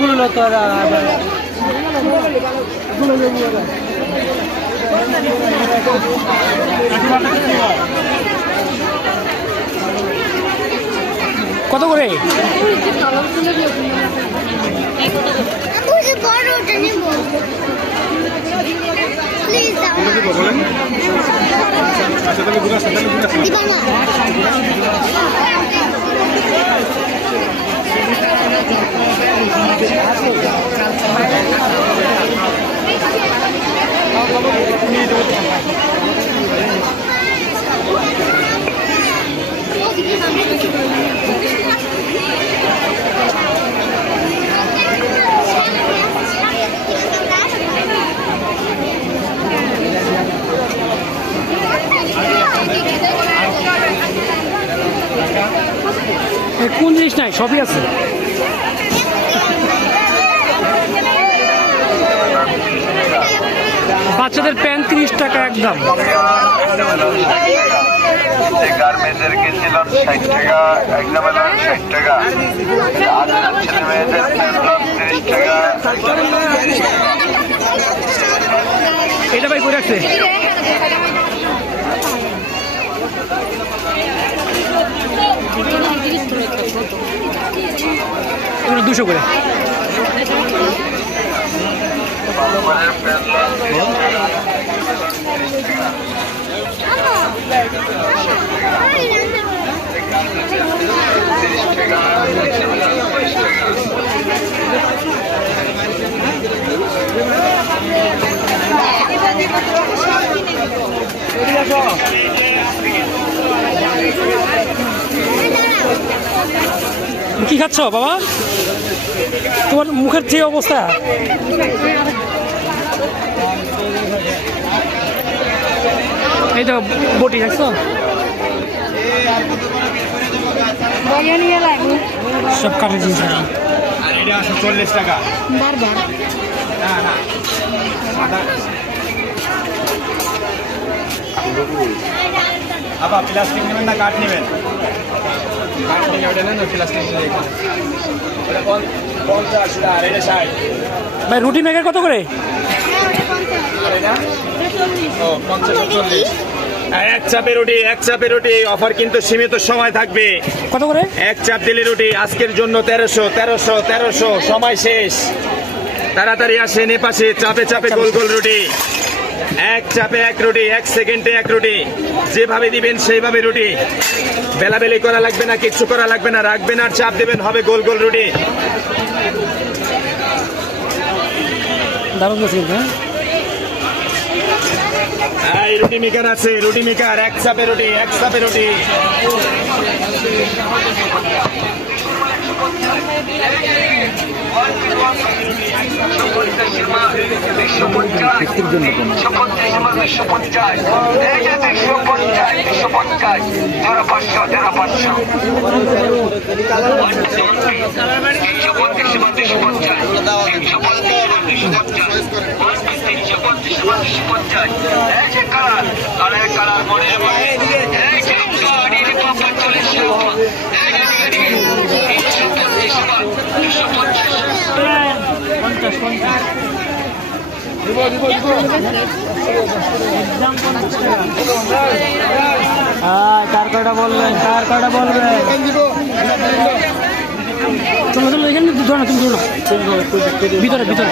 গুলো তো আর কত করে? বড় ওটা নেব। প্লিজ দাও দিবা কোন জিনিস নাই সবই আছে। বাচ্চাদের প্যান্ট তিরিশ টাকা একদম। গার্মেন্টসের ষাট টাকা একদম এলাম ষাট টাকা। আদালত ছেলে মেয়েদের তিরিশ টাকা। এটা ভাই করে রাখছে? এগুলো দুশো করে। কি খাচ্ছ, বাবা? তোমার মুখের যে অবস্থা। এই তো বটি দেখছ সব কাঠের জিনিস চল্লিশ টাকা আবার প্লাস্টিক নেবেন না, কাঠ নেবেন? ভাই রুটি মেকার কত করে? এক চাপে রুটি এক চাপে রুটি অফার কিন্তু সীমিত সময় থাকবে। কত করে? এক চাপ দিলে রুটি আজকের জন্য তেরোশো তেরোশো তেরোশো সময় শেষ। তাড়াতাড়ি আসেন এ পাশে চাপে চাপে গোল গোল রুটি। এক চাপে এক রুটি এক সেকেন্ডে এক রুটি। যেভাবে দিবেন সেইভাবে রুটি। বেলাবেলি করা লাগবে না কিচ্ছু করা লাগবে না রাখবেন আর চাপ দেবেন হবে গোল গোল রুটি। দারুণ হ্যাঁ? এই রুটি মেকার আছে রুটি মেকার এক চাপে রুটি এক চাপে রুটি। পঞ্চাশ একশো পঞ্চাশ পঞ্চাশ। হ্যাঁ, কার কটা বলবে কার কটা বলবে তোমরা তো এখানে ধরো না, তুমি ধরো ভিতরে ভিতরে।